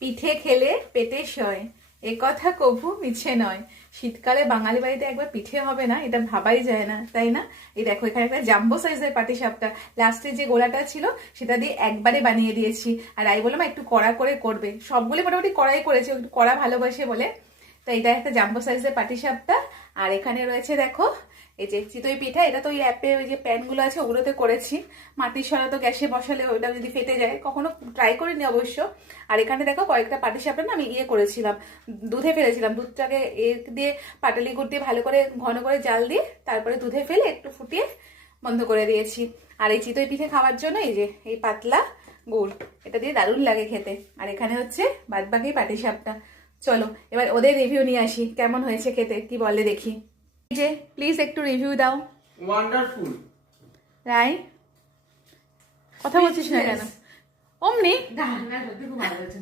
পিঠে খেলে পেটে সয়, এ কথা কভু মিছে নয়। শীতকালে বাঙালি বাড়িতে একবার পিঠে হবে না, এটা ভাবাই যায় না, তাই না? এই দেখো এখানে একটা জাম্বো সাইজের পাটিসাপটা, লাস্টে যে গোলাটা ছিল সেটা দিয়ে একবারে বানিয়ে দিয়েছি। আর আমি বললাম একটু কড়া করে করবে, সবগুলো মোটামুটি কড়াই করেছি, একটু কড়া ভালোবাসে বলে। তো এটা একটা জাম্বো সাইজের পাটিসাপটা। আর এখানে রয়েছে দেখো এই যে চিতই পিঠা, এটা তো ওই অ্যাপে ওই যে প্যানগুলো আছে ওগুলোতে করেছি। মাটির সরা তো গ্যাসে বসালে ওটা যদি ফেটে যায়, কখনো ট্রাই করিনি অবশ্য। আর এখানে দেখো কয়েকটা পাটিসাপটা না আমি করেছিলাম, দুধে ফেলেছিলাম। দুধটাকে দিয়ে পাটালি গুড় দিয়ে ভালো করে ঘন করে জাল দিয়ে তারপরে দুধে ফেলে একটু ফুটিয়ে বন্ধ করে দিয়েছি। আর এই চিতই পিঠে খাওয়ার জন্য এই যে এই পাতলা গুড়, এটা দিয়ে দারুণ লাগে খেতে। আর এখানে হচ্ছে বাদবাকি পাটিসাপটা। চলো এবার ওদের রিভিউ নিয়ে আসি, কেমন হয়েছে খেতে, কি বলে দেখি। যে প্লিজ একটু রিভিউ দাও। ওয়ান্ডারফুল। রাই কথা বলছিস না কেন অমনি? না না, সত্যি খুব ভালো হয়েছে।